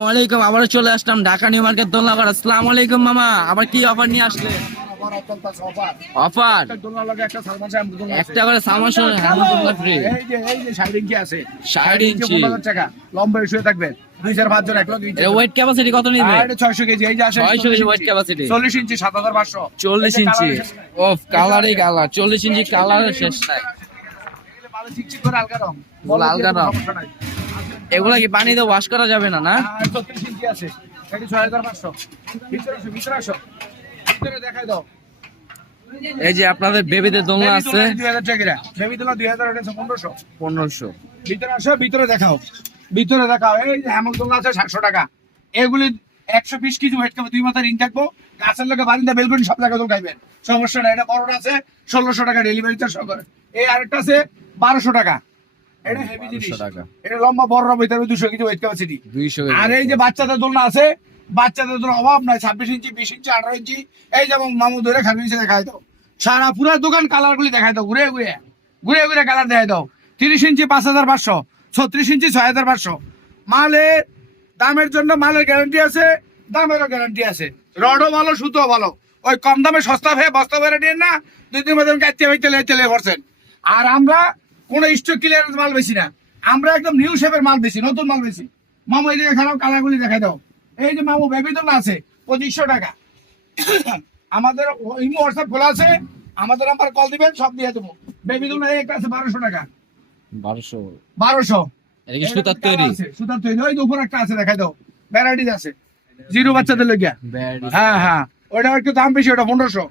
ওয়ালাইকুম, আবার চলে আসলাম ঢাকা নিউ মার্কেট দোলনাগড়। আসসালামু আলাইকুম মামা, আবার কি অফার নিয়ে আসলে? অফার একটা করে সালমান শাহ হেলমেট ফ্রি। 60 ইঞ্চি টাকা লম্বা শুয়ে থাকবে 2-5 জন এক লোক। ওয়েট ক্যাপাসিটি কত নিবে? 600 কেজি। এই যে আসে 600 KG wait capacity. 40 inch 7500। 40 inch of কালারই কালার, 40 ইঞ্চি কালারের শেষ নাই। আলগা রং। এগুলা কি পানিতে ওয়াশ করা যাবে না? না 34 ইঞ্চি আছে, এটি 6500। ভিতরে আসো ভিতরে দেখাই দাও। এই যে আপনাদের বেবিদের দোলনা আছে 2000 টাকা। বেবি দোলনা 2000, এটা 1500। 1500। ভিতরে আসো, ভিতরে দেখাও, ভিতরে দেখাও। এই যে হ্যামক দোলনা আছে 700 টাকা। এগুলি 120 কেজি ওয়েট করবে, 2 মাথা রিং থাকবো, গাছের লোকে বারিন্দা বেলকুনি সব জায়গায় দোলকাইবেন, সমস্যা নাই। এটা বড়টা আছে 1600 টাকা ডেলিভারি চার্জ সহ। এই আরেকটা আছে 1200 টাকা। এটা হেভি জিনিস, এটা লম্বা বড় ভিতরে 200 কেজি ওয়েট ক্যাপাসিটি। আর এই যে বাচ্চাদের দোলনা আছে, বাচ্চাদের দোলনা অভাব নাই, 26 ইঞ্চি, 20 ইঞ্চি, 18 ইঞ্চি। এই যেমন মামু ধরে খাবি দেখাই দাও, সারা পুরো দোকান কালার গুলি দেখাই দাও, ঘুরে ঘুরে ঘুরে ঘুরে কালার দেখাই দাও। 30 ইঞ্চি 5500, 36 ইঞ্চি 6500। মালের দামের জন্য মালের গ্যারান্টি আছে, দামেরও গ্যারান্টি আছে। রডও ভালো, সুতো ভালো। ওই কম দামে সস্তা হয়ে বস্তা বেড়ে নিন না, 2-3 মাস কাটতে হয়ে চলে পড়ছেন। আর আমরা কোনো স্টক ক্লিয়ারেন্স মাল বেশি না, আমরা একদম নিউ শেপের মাল বেশি, নতুন মাল বেশি। মামু এই দিকে খারাপ কালারগুলি দেখাই দাও। এই যে মামু বেবি দোলনা আছে 2500 টাকা। আমাদের ইমো হোয়াটসঅ্যাপ খোলা আছে, আমাদের নাম্বার কল দিবেন, সব দিয়ে দেবো। বেবি দোলনা একটা আছে 1200 টাকা। 1200 এটা কি সুতার তৈরি? সুতার তৈরি। ওই উপর একটা আছে দেখাই দাও, ভ্যারাইটিস আছে, জিরো বাচ্চাদের লাগিয়া। হ্যাঁ হ্যাঁ, ওটা একটু দাম বেশি, ওটা 1500।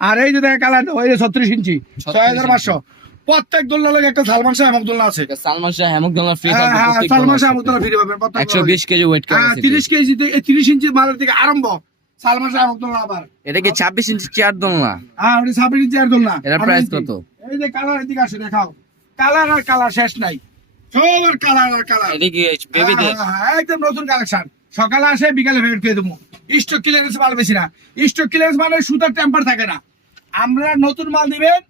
আর এই যে দেখা কালার, ওই 36 ইঞ্চি 6500। প্রত্যেক দোলনা লাগে একটা সালমান শাহ হেমক দোলনা আছে। সালমান শাহ হেমক দোলনা ফ্রি পাবেন। হ্যাঁ, সালমান শাহ হেমক দোলনা ফ্রি পাবেন। 120 কেজি ওয়েট ক্যাপাসিটি। 30 কেজি থেকে 30 ইঞ্চি মালের থেকে আরম্ভ সালমান শাহ হেমক দোলনা। আবার এটা কি 26 ইঞ্চি চেয়ার দোলনা? হ্যাঁ, ওটা 26 ইঞ্চি আর দোলনা। এটার প্রাইস কত? এই যে কালার, এদিকে আসে দেখাও, কালার আর কালার শেষ নাই, সবার কালার আর কালার। এটা কি বেবিদের? একদম নতুন কালেকশন। সকালে আসে, বিকালে ফেরত দিয়ে দেবো। স্টক ক্লিয়ারেন্স মাল বেশি না। স্টক ক্লিয়ারেন্স মানে সুতার টেম্পার থাকে না। আমরা নতুন মাল দিবেন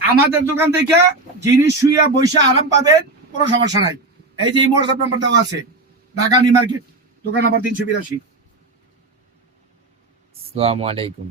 আমাদের দোকান থেকে, জিনিস শুইয়া বৈশা আরাম পাবেন, কোনো সমস্যা নাই। এই যে এই হোয়াটসঅ্যাপ নাম্বার দেওয়া আছে, ঢাকা নিউ মার্কেট, দোকান নাম্বার 382। আসসালামু আলাইকুম।